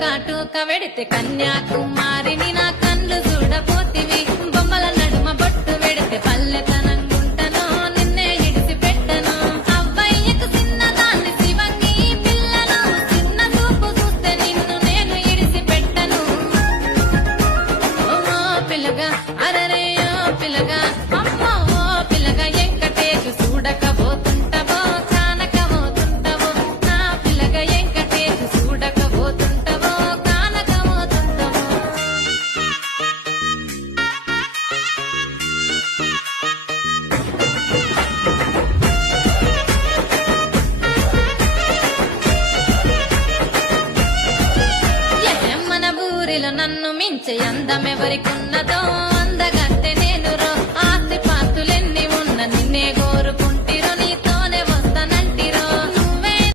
కాటుక వెడితే కన్యాకుమారిని నా కళ్ళు చూడపోతివి బొమ్మల నడుమ బొట్టు వెడితే పల్లెతనంగుంటను నిన్నే ఇడిసి పెట్టను అవ్వయ్యకు చిన్నదాన్ని శివంగి పిల్లను చిన్న చూపు చూస్తే నిన్ను నేను ఇడిసి పెట్టను ఓ పిల్లగా అరరే ఓ పిల్లగా అమ్మో ఓ పిల్లగా వెంకటేశు చూడకపోతుంటవో కానకపోతుంటవో నా పిల్లగా వెంకటేశు చూడకపోతుంటవో కానకపోతుంటవో మన ఊరిలో నన్ను మించే అందమెవరికున్నదో